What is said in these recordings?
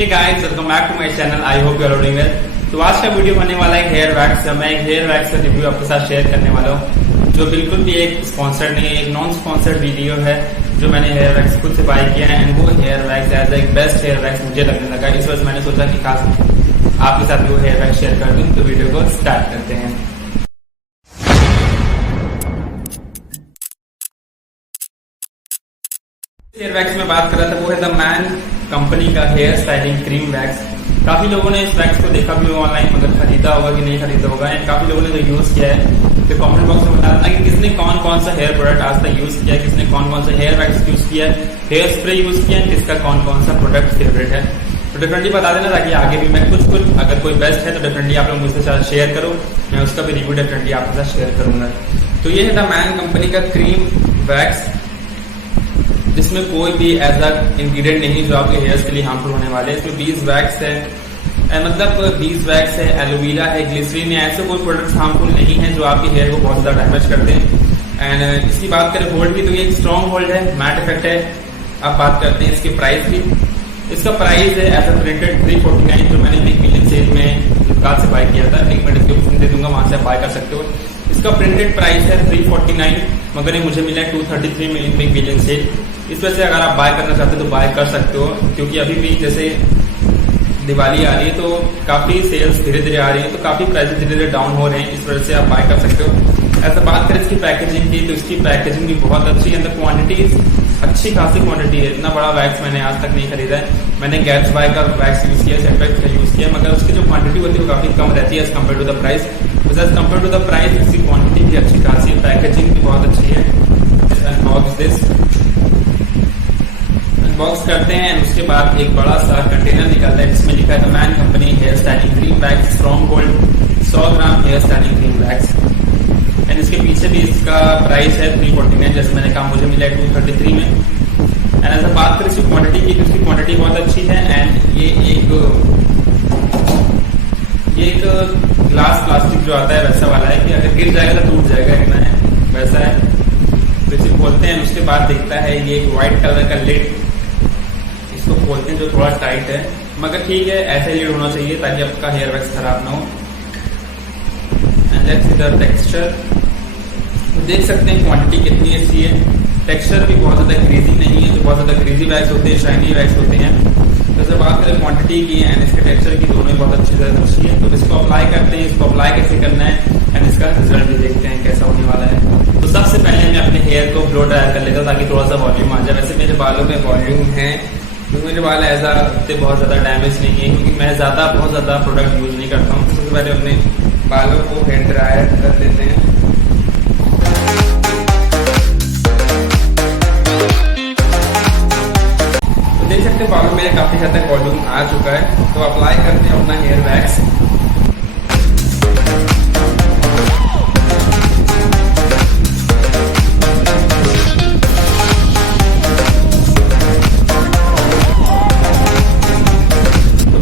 Hey guys, welcome back to my channel. I hope you are doing well. तो आज का video होने वाला है हेयर वैक्स। मैं एक हेयर वैक्स का रिव्यू आपके साथ शेयर करने वाला हूँ, जो बिल्कुल भी एक स्पॉन्सर्ड नहीं है, एक नॉन स्पॉन्सर्ड वीडियो है जो मैंने हेयर वैक्स खुद से बाय किया है। एंड वो हेयर वैक्स एज एक बेस्ट हेयर वैक्स मुझे लगने लगा। इस वजह से मैंने सोचा कि खास आपके साथ भी वो हेयर वैक्स शेयर कर दूँ। तो वीडियो को स्टार्ट करते हैं। हेयर वैक्स में बात कर रहा था वो है द मैन कंपनी का हेयर स्टाइलिंग क्रीम वैक्स। काफी लोगों ने इस वैक्स को देखा भी ऑनलाइन, मगर खरीदा होगा कि नहीं खरीदा होगा। एंड काफी लोगों ने जो यूज किया है तो कमेंट बॉक्स में बताना कि किसने कौन कौन सा हेयर प्रोडक्ट आज तक यूज किया है, किसने कौन कौन सा हेयर वैक्स यूज किया है, हेयर स्प्रे यूज किया है, किसका कौन कौन सा प्रोडक्ट फेवरेट है। तो डिफरेंटली बता देना ताकि आगे भी मैं कुछ अगर कोई बेस्ट है तो डिफरेंटली आप लोग मुझसे साथ शेयर करो, मैं उसका भी रिव्यू डिफरेंटली आपके साथ शेयर करूंगा। तो ये है द मैन कंपनी का क्रीम वैक्स, जिसमें कोई भी ऐसा इंग्रेडिएंट नहीं जो आपके हेयर्स के लिए हार्मफुल होने वाले। इसमें बीज वैक्स है, मतलब बीज वैक्स है, एलोवेरा है, ग्लिसरीन है, ऐसे कोई प्रोडक्ट्स हार्मफुल नहीं है जो आपके हेयर को बहुत ज्यादा डैमेज करते हैं। एंड इसकी बात करें होल्ड की, तो ये एक स्ट्रॉन्ग होल्ड है, मैट इफेक्ट है। अब बात करते हैं इसके प्राइस की। इसका प्राइस है एज अ प्रिंटेड 349, जो मैंने बिग बिलियन सेल में फ्लिपकार्ट से बाय किया था। लिंक मैं डिस्क्रिप्शन दे दूंगा, वहां से आप बाय कर सकते हो। इसका प्रिंटेड प्राइस है 349, मगर ये मुझे मिला 233 में इन बिग बिलियन सेल। इस वजह से अगर आप बाय करना चाहते हो तो बाय कर सकते हो, क्योंकि अभी भी जैसे दिवाली आ रही है तो काफी सेल्स धीरे धीरे आ रही है, तो काफी प्राइसेस धीरे धीरे डाउन हो रहे हैं। इस वजह से आप बाय कर सकते हो। ऐसा बात करें इसकी पैकेजिंग की, तो इसकी पैकेजिंग भी बहुत अच्छी है। क्वांटिटी अच्छी खासी क्वांटिटी है। इतना बड़ा वैक्स मैंने आज तक नहीं खरीदा है। मैंने gatsby का वैक्स यूज किया, सेट वैक्स का यूज किया, मगर उसकी जो क्वांटिटी होती है वो काफी कम रहती है as compare to the price. As compare to the price इसकी क्वांटिटी भी अच्छी खासी है, पैकेजिंग भी बहुत अच्छी है। बॉक्स करते हैं, उसके बाद एक बड़ा सा कंटेनर निकलता है जिसमें लिखा है the Man Company hair styling cream wax strong hold 100 gram hair styling cream wax. And इसके पीछे भी इसका प्राइस है 349, जैसे मैंने कहा मुझे मिला है 233 में। एंड ऐसा बात करें इसकी क्वांटिटी की, तो इसकी क्वांटिटी बहुत अच्छी है। एंड ये एक ग्लास प्लास्टिक जो आता है वैसा वाला है कि अगर गिर जाएगा तो टूट जाएगा, इतना है, वैसा है। तो इसे खोलते हैं, उसके बाद दिखता है ये एक व्हाइट कलर का लिड। इसको खोलते हैं जो थोड़ा टाइट है, मगर ठीक है, ऐसे लिड होना चाहिए ताकि आपका हेयर वैक्स खराब ना हो। And let's see the texture. देख सकते हैं क्वांटिटी कितनी अच्छी है। टेक्सचर भी बहुत ज्यादा ग्रीजी नहीं है, जो बहुत ज्यादा ग्रीजी वैक्स होते हैं, शाइनी वैक्स होते हैं। तो जब बात करें क्वांटिटी की एंड इसके टेक्सचर की, दोनों बहुत अच्छी है। तो इसको अप्लाई करते हैं, इसको अप्लाई कैसे करना है एंड इसका रिजल्ट भी देखते हैं कैसा होने वाला है। तो सबसे पहले मैं अपने हेयर को ब्लो ड्राई कर लेता हूँ ताकि थोड़ा सा वॉल्यूम आ जाए। वैसे मेरे बालों में वॉल्यूम है, क्योंकि मेरे बाल ऐसा बहुत ज्यादा डैमेज नहीं है, क्योंकि मैं बहुत ज्यादा प्रोडक्ट यूज नहीं करता हूँ। सबसे पहले अपने बालों को हेयर ड्रायर कर लेते हैं। तो देख सकते हैं बालों में काफी हद तक वॉल्यूम आ चुका है। तो अप्लाई करते हैं अपना हेयर वैक्स।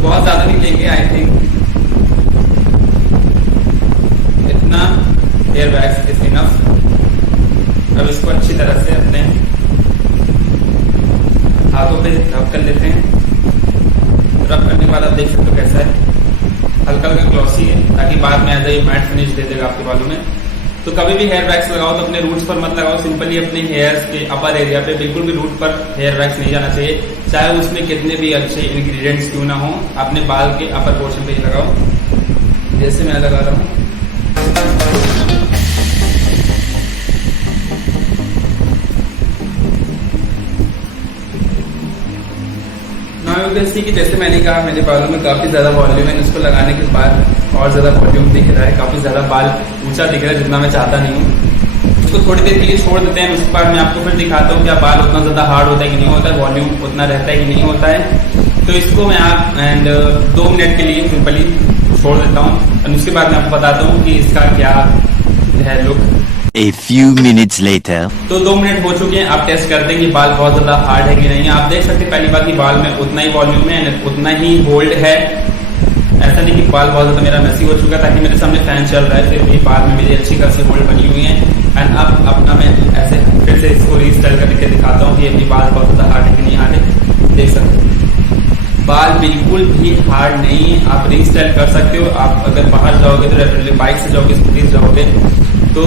बहुत ज्यादा नहीं लेंगे, आई थिंक इतना हेयर वैक्स इज इनफ। अब इसको अच्छी तरह से अपने हाथों पे रब कर लेते हैं। रब करने के बाद आप देख सकते हो कैसा है, हल्का हल्का ग्लॉसी है, ताकि बाद में ऐसा ही मैट फिनिश दे देगा आपके बालों में। तो कभी भी हेयर वैक्स लगाओ तो अपने रूट्स पर मत लगाओ, सिंपली अपने हेयर्स के अपर एरिया पे, बिल्कुल भी रूट पर हेयर वैक्स नहीं जाना चाहिए, चाहे उसमें कितने भी अच्छे इंग्रेडिएंट्स क्यों ना हो। अपने बाल के अपर पोर्शन पे ही लगाओ, जैसे मैं लगा रहा हूँ। कि जैसे मैंने कहा मेरे बालों में काफी ज्यादा वॉल्यूम है। इसको लगाने के बाद और ज्यादा वॉल्यूम दिख रहा है, काफी ज्यादा बाल ऊंचा दिख रहा है, जितना मैं चाहता नहीं हूँ। इसको थोड़ी देर के लिए छोड़ देते हैं, उसके बाद मैं आपको फिर दिखाता हूँ क्या बाल उतना ज्यादा हार्ड होता है कि नहीं होता है, वॉल्यूम उतना रहता है कि नहीं होता है। तो इसको मैं आप 2 मिनट के लिए सिंपली छोड़ देता हूँ, और उसके बाद मैं आपको बताता हूँ कि इसका क्या है look. A few minutes later. तो 2 मिनट हो चुके हैं। आप टेस्ट करते हैं कि बाल बहुत ज्यादा हार्ड है कि नहीं। आप देख सकते हैं पहली बात कि बाल में उतना ही वॉल्यूम है, उतना ही होल्ड है। ऐसा नहीं कि बाल बहुत ज्यादा मेरा मेसी हो चुका है, ताकि मेरे सामने फैन चल रहा है, फिर भी बाल में मेरी अच्छी खासी होल्ड बनी हुई है। एंड अब अपना मैं ऐसे फिर से इसको रीस्टाइल करके दिखाता हूँ कि ये बाल बहुत ज्यादा हार्ड है कि नहीं हार्ड है, देख सकते हैं। बाल बिल्कुल भी हार्ड नहीं, आप रीस्टाइल कर सकते हो। आप अगर बाहर जाओगे तो डेफिनेटली बाइक से जाओगे, स्कूटी से जाओगे तो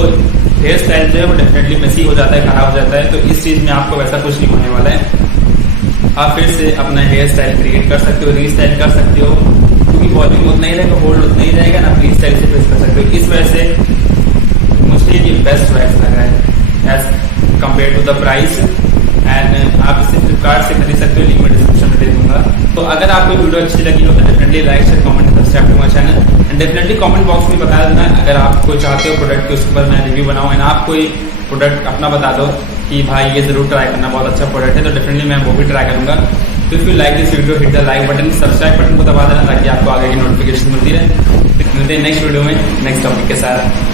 हेयर स्टाइल जो है वो डेफिनेटली मेसी हो जाता है, खराब हो जाता है। तो इस चीज में आपको वैसा कुछ नहीं होने वाला है। आप फिर से अपना हेयर स्टाइल क्रिएट कर सकते हो, रीस्टाइल कर सकते हो, क्योंकि वॉल्यूम उतना ही रहेगा, होल्ड उतना ही रहेगा ना, आप रीस्टाइल से फिक्स कर सकते हो। इस वजह से मुझे ये बेस्ट वैक्स लगा है as compare to the price. And आप इसे फ्लिपकार्ट से खरीद सकते हो, लिंक मैं डिस्क्रिप्शन में दे दूंगा। तो अगर आपको वीडियो अच्छी लगी हो तो definitely like share comment subscribe to my channel and definitely comment box में बता देना अगर आप कोई चाहते हो प्रोडक्ट के उसके ऊपर मैं रिव्यू बनाऊं। एंड आप कोई प्रोडक्ट अपना बता दो कि भाई ये जरूर ट्राई करना, बहुत अच्छा प्रोडक्ट है, तो डेफिनेटली मैं वो भी ट्राई करूंगा। तो if you like this video hit the like button, subscribe button को दबा देना ताकि आपको आगे की नोटिफिकेशन मिलती रहे। मिलते हैं नेक्स्ट वीडियो में नेक्स्ट टॉपिक के साथ।